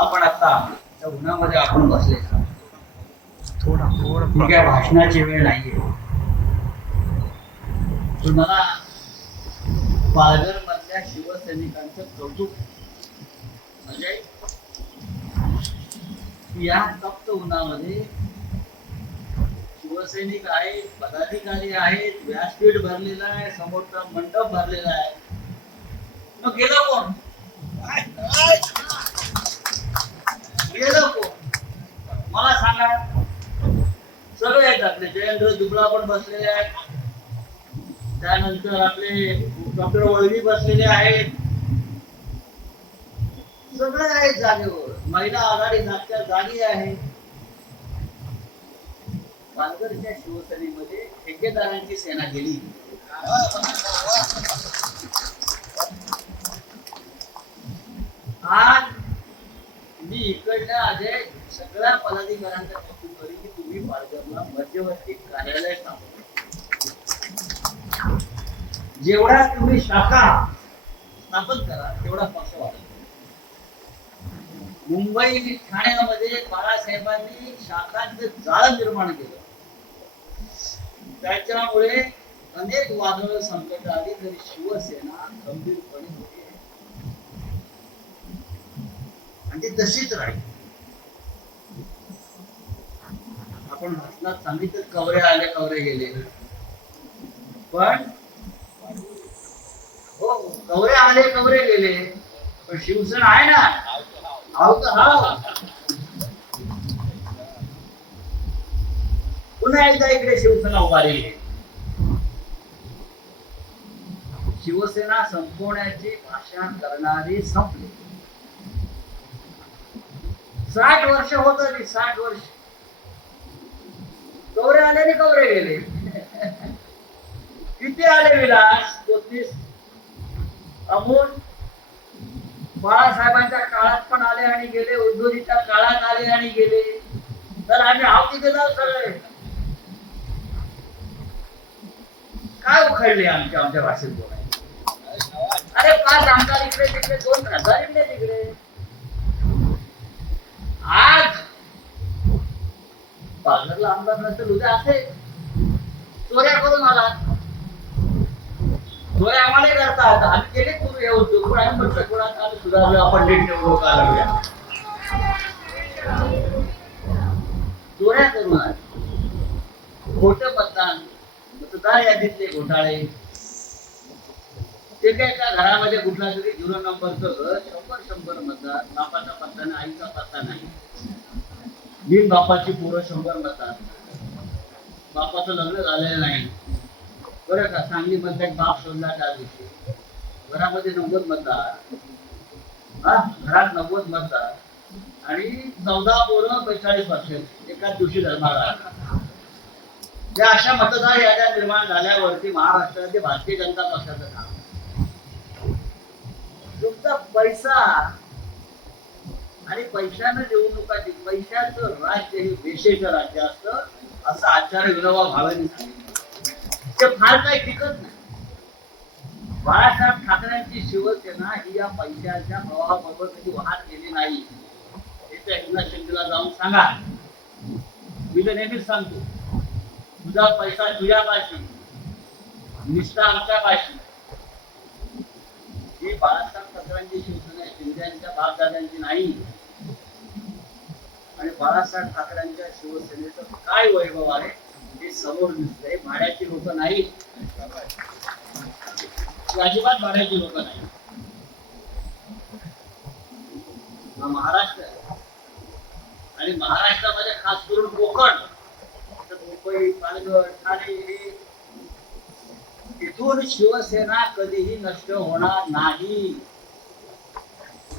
आपण आता त्या उन्हामध्ये आपण बसले. थोडा थोडा ही काय भाषणाची वेळ नाहीये. पण मला पालघर मधल्या शिवसैनिकांचं कौतुक म्हणजे या तप्त उन्हामध्ये शिवसैनिक आहेत पदाधिकारी आहेत व्यासपीठ भरलेला आहे समोरचा मंडप भरलेला आहे. मग गेलं कोण? गेलं कोण मला सांगा. सगळे आहेत आपले. जयेंद्र दुबळा पण बसलेले आहेत. त्यानंतर आपले डॉक्टर वळवी बसलेले आहेत. सगळे आहेत जागेवर. महिला आघाडी जागच्या जागी आहे. पालघरच्या शिवसेनेमध्ये ठेकेदारांची सेना गेली. आज मी इकडनं आधी सगळ्या पदाधिकाऱ्यांचा कौतुक करेन की तुम्ही पालघरला मध्यवर्ती कार्यालय स्थापन जेवढा तुम्ही शाखा स्थापन करा तेवढा पक्ष वाढत मुंबई ठाण्यामध्ये बाळासाहेबांनी शाखांचं जाळं निर्माण केलं. त्याच्यामुळे अनेक वादळ संकट आली तरी शिवसेना गंभीरपणे होती. आणि ती तशीच राहील. आपण भाषणात सांगितलं कवरे आले कवरे गेले. पण हो कवरे आले कवरे गेले. पण शिवसेना आहे ना? आहो तर हाव. पुन्हा एकदा इकडे शिवसेना उभारी शिवसेना संपवण्याची भाषा करणारी संपली. साठ वर्ष होत आली साठ वर्ष. कवरे आले आणि कवरे गेले. किती आले विलास? कोतीस अमोल बाळासाहेबांच्या काळात पण आले आणि गेले उद्धवजीच्या काळात आले आणि गेले. तर आम्ही हाव तिथे जाऊ सगळे. काय उखडले आमच्या आमच्या भाषेत बोलायला? अरे पाच आमदार इकडे तिकडे दोन खासदार इकडे तिकडे. आज पालघरला आमदार नसेल उद्या असेल. चोऱ्या करून आला चोऱ्या आम्हाला करता आता आम्ही केले पूर्वी या उद्योग. पण आम्ही म्हटलं कोणात काल सुधारलो आपण नीट ठेवलो का लागूया. चोऱ्या करून आले खोटं मतदान. मतदार यादीतले घोटाळे. ते काय घरामध्ये कुठला तरी झिरो नंबरचं घर शंभर शंभर मतदार बापाचा पत्ता नाही आईचा पत्ता नाही. बिन बापाची पोरं शंभर मतदार बापाचं लग्न झालेलं नाही. बरं का? सांगली मध्ये बाप शोधला त्या दिवशी. घरामध्ये नव्वद मतदार हा? घरात नव्वद मतदार आणि चौदा पोरं बेचाळीस वर्ष. एकाच दिवशी धर्माला या अशा मतदार याद्या निर्माण झाल्यावरती महाराष्ट्राचे भारतीय जनता पक्षाचं काम. पैसा. आणि पैशानं निवडणुकाची पैशाचं राज्य हे वेशेचं राज्य असतं असं आचार्य विनोबा भावेने सांगितलं. ते फार काही टिकत नाही. बाळासाहेब ठाकरेंची शिवसेना ही या पैशाच्या प्रवाहाबरोबर कधी वाहत गेली नाही. हे त्या एकनाथ शिंदेला जाऊन सांगा. मी तर नेहमीच सांगतो. तुझा पैसा तुझ्या पाशी निष्ठा आमच्या पाशी बाळासाहेब ठाकरेंची शिवसेना शिंदेच्या बापदाद्यांची नाही. आणि बाळासाहेब ठाकरेंच्या शिवसेनेचं काय वैभव आहे हे समोर दिसतंय. भाड्याची लोक नाही. अजिबात भाड्याची लोक नाही. महाराष्ट्र आणि महाराष्ट्रामध्ये खास करून कोकण. मुंबई पालघर ठाणे हे इथून शिवसेना कधीही नष्ट होणार नाही.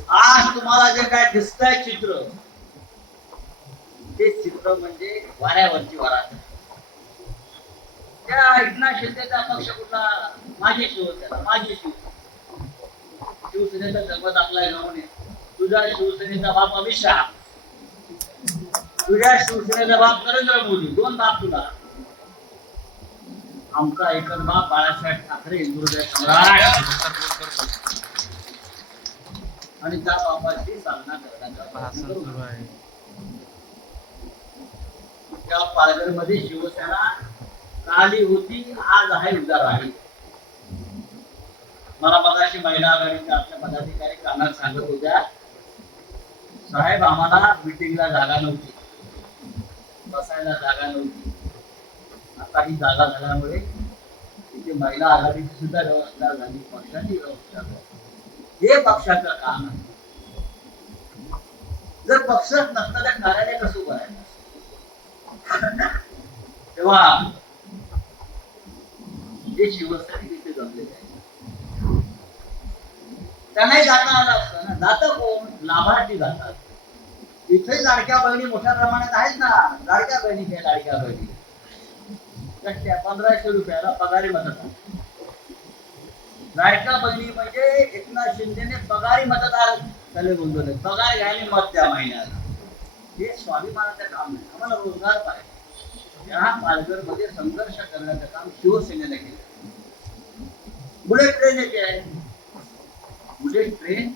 आज तुम्हाला जे काय दिसतंय चित्र ते चित्र म्हणजे वाऱ्यावरची वारा. त्या एकनाथ शिंदेचा पक्ष कुठला? माझी शिवसेना माझी शिवसेना. शिवसेनेचा जन्म दाखलाय नमुने तुझ्या शिवसेनेचा बाप अमित शहा. तुझ्या शिवसेनेचा बाप नरेंद्र मोदी. दोन बाप तुला. आमचा एकच बाप बाळासाहेब ठाकरे हिंदुहृदय सम्राट. आणि त्या बाबाची साधना करण्याचा त्या पालघरमध्ये शिवसेना काली होती आज आहे उदार आहे. मला मगाशी महिला आघाडीच्या आमच्या पदाधिकारी कानात सांगत होत्या साहेब आम्हाला मिटिंगला जागा नव्हती. बसायला जागा नव्हती. आता ही जागा झाल्यामुळे तिथे महिला आघाडीची सुद्धा व्यवस्था झाली पक्षाची व्यवस्था झाली. हे पक्षाचं काम आहे. जर पक्षच नसता तर कार्यालय कसं उभं राहिलं तेव्हा जे शिवसैनिक इथे जमलेले आहेत. त्यांनाही जाता आलं असतं ना. जातं कोण? लाभार्थी जातात. इथे लाडक्या बहिणी मोठ्या प्रमाणात आहेत ना. लाडक्या बहिणी त्या लाडक्या बहिणी. पंधराशे रुपयाला पगारी मदत लाडक्या बहिणी म्हणजे एकनाथ शिंदेने पगारी मतदार त्याला बोलवले पगार घ्यायला मत त्या महिन्याला. हे स्वाभिमानाचं काम नाही. आम्हाला रोजगार पाहिजे. या पालघरमध्ये संघर्ष करण्याचं काम शिवसेनेने केलं. बुलेट ट्रेन येते. आहे बुलेट ट्रेन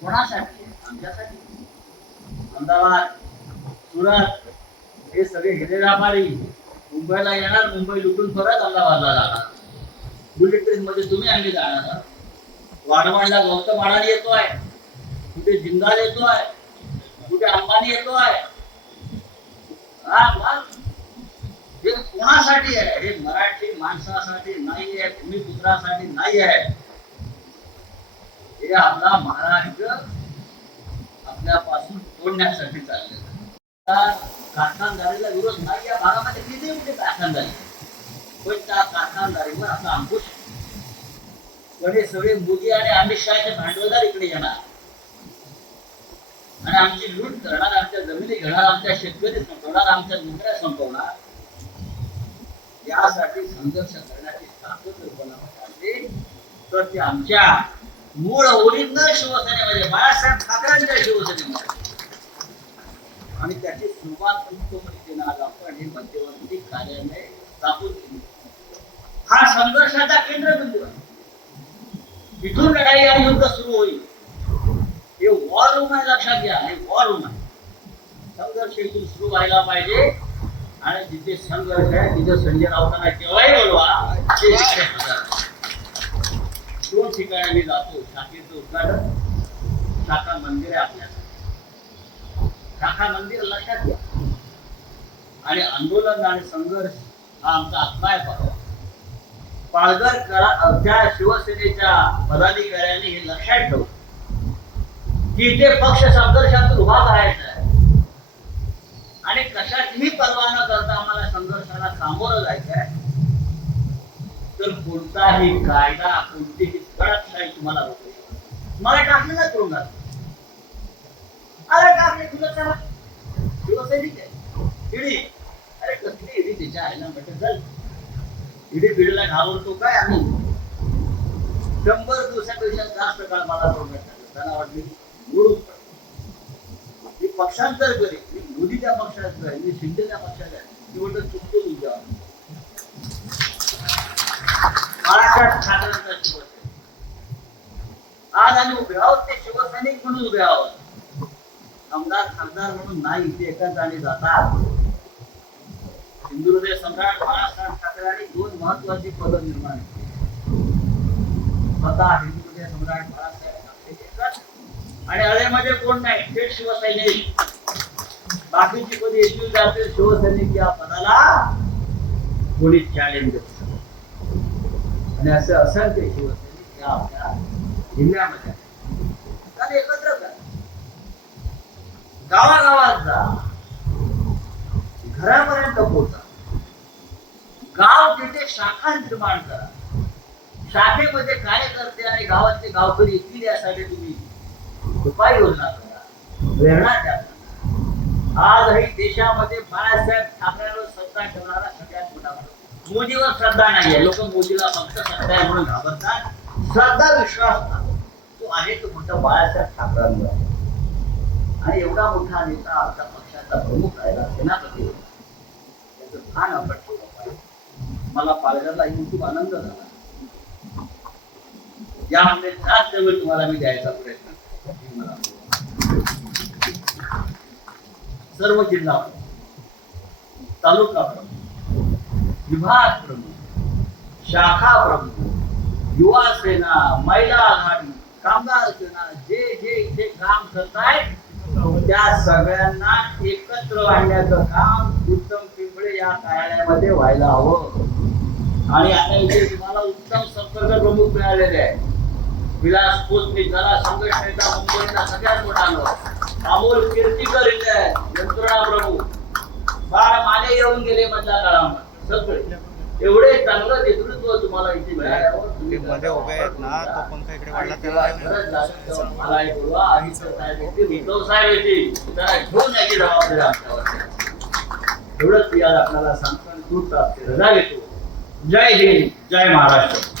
कोणासाठी? आमच्यासाठी. अहमदाबाद सुरत. हे सगळे हिरे व्यापारी मुंबईला येणार मुंबई लुटून परत अहमदाबादला जाणार. बुलेट ट्रेन मध्ये तुम्ही आम्ही जाणार. आहोत. वाढवाडला गौतम अडाणी आहे कुठे जिंदाल येतो आहे कुठे अंबानी येतोय. हा मग हे कोणासाठी आहे? हे मराठी माणसासाठी नाही आहे भूमिपुत्रासाठी नाही आहे. हे आपला महाराष्ट्र आपल्यापासून तोडण्यासाठी चाललेलं आहे. आता कारखानदारीला विरोध नाही या भागामध्ये किती मोठे कारखानदारी. आहे. पण त्या कारखानदारीवर अंकुशकडे सगळे मोदी आणि अमित शहाचे भांडवलदार इकडे येणार. आणि आमची लूट करणार आमच्या जमिनी घेणार आमच्या शेतकरी संपवणार आमच्या नोकऱ्या संपवणार. यासाठी संघर्ष करण्याची ताकद तर ती आमच्या मूळ ओरिजिनल शिवसेनेमध्ये बाळासाहेब ठाकरेंच्या शिवसेनेमध्ये. आणि त्याची सुरुवात मुख्यमंत्रीने आज आपण हे मध्यवर्ती कार्यालय स्थापन केली. हा संघर्षाचा केंद्रबिंदू आहे म्हणजे इथून लढाई आणि युद्ध सुरू होईल. हे वॉर रूम आहे लक्षात घ्या हे वॉर रूम आहे संघर्ष इथून सुरू व्हायला पाहिजे. आणि जिथे संघर्ष आहे तिथे संजय राऊतांना केव्हाही बोलवा ते दोन ठिकाणी मी जातो शाखेचं उद्घाटन. शाखा मंदिर आहे आपल्याकडे शाखा मंदिर लक्षात घ्या. आणि आंदोलन आणि संघर्ष हा आमचा आत्मा आहे पाहतो पालघर करा त्या शिवसेनेच्या पदाधिकाऱ्यांनी हे लक्षात ठेवलं की इथे पक्ष संघर्षातून उभा करायचा आहे. आणि कशातही परवा न करता आम्हाला संघर्षाला सामोरं जायचं आहे. तर कोणताही कायदा कोणतीही कडक शाही तुम्हाला रोखू मला टाकलेला तुरुंगात अरे टाकले तुला चला शिवसैनिक आहे इडी. अरे कसली इडी? तिच्या आहे ना म्हटलं चल. इडी पिढीला घाबरतो काय आम्ही? शंभर दिवसापेक्षा जास्त काळ मला तुरुंगात टाकलं त्यांना वाटली उडून पडलं. मी पक्षांतर करेन मी मोदीच्या पक्षात आहे मी शिंदेच्या पक्षात आहे मी म्हटलं चुकतो तुझ्या. बाळासाहेब ठाकरेंचा शिवसेना. आज आम्ही उभे आहोत ते शिवसैनिक म्हणून उभे आहोत. खासदार म्हणून नाही ते एका जाणी जातात. हिंदुहृदय सम्राट बाळासाहेब ठाकरेंनी दोन महत्वाची पद निर्माण केली स्वतः हिंदुहृदय सम्राट बाळासाहेब ठाकरे आणि अळेमध्ये कोण नाही थेट शिवसैनिक. बाकीची पदी येतील जातील शिवसैनिक या पदाला कोणी चॅलेंज देत आणि असं असंख्य शिवसैनिक या आपल्या जिल्ह्यामध्ये एकत्र गावागावात जा घरापर्यंत पोहोचा. गाव तिथे शाखा निर्माण करा. शाखेमध्ये कार्यकर्ते आणि गावातले गावकरी येतील यासाठी तुम्ही. उपाययोजना करा. प्रेरणा द्या. आजही देशामध्ये बाळासाहेब ठाकरेवर श्रद्धा ठेवणारा सगळ्यात मोठा मोदीवर श्रद्धा नाहीये. लोक मोदीला फक्त सत्ता आहे म्हणून घाबरतात. श्रद्धा विश्वास तो आहे तो मोठा बाळासाहेब ठाकरेंवर. आहे. आणि एवढा मोठा नेता आता पक्षाचा प्रमुख राहिला सेनापती होता. त्याचं भान आपण ठेवलं पाहिजे. मला पालघरला येऊन खूप आनंद झाला. यामध्ये जास्त वेळ तुम्हाला मी द्यायचा प्रयत्न सर्व जिल्हा तालुका प्रमुख विभाग प्रमुख शाखा प्रमुख युवा सेना महिला आघाडी कामगार सेना जे जे इथे काम करतायत त्या सगळ्यांना एकत्र आणण्याचं काम उत्तम पिंपळे या कार्यालयामध्ये व्हायला हवं. आणि आता इथे तुम्हाला उत्तम संपर्क प्रमुख मिळालेले आहे विलास पोचणे त्याला संघटनेचा मुंबईचा सगळ्यात मोठा अमोल कीर्तीकर इथे आहे यंत्रणा प्रमुख. बाळ माने येऊन गेले मधल्या काळामध्ये. सगळे. एवढे चांगलं नेतृत्व तुम्हाला इथे मिळाल्यावर तुम्ही ते मध्ये उभे आहेत ना, तो पंखा इकडे वाढला मला एक बोलवा, आदित्य साहेब येतील, उद्धव साहेब येतील. त्याला घेऊन याची जबाबदारी आमच्यावर. एवढंच मी आज आपल्याला सांगतो आणि घेतो. जय हिंद जय महाराष्ट्र.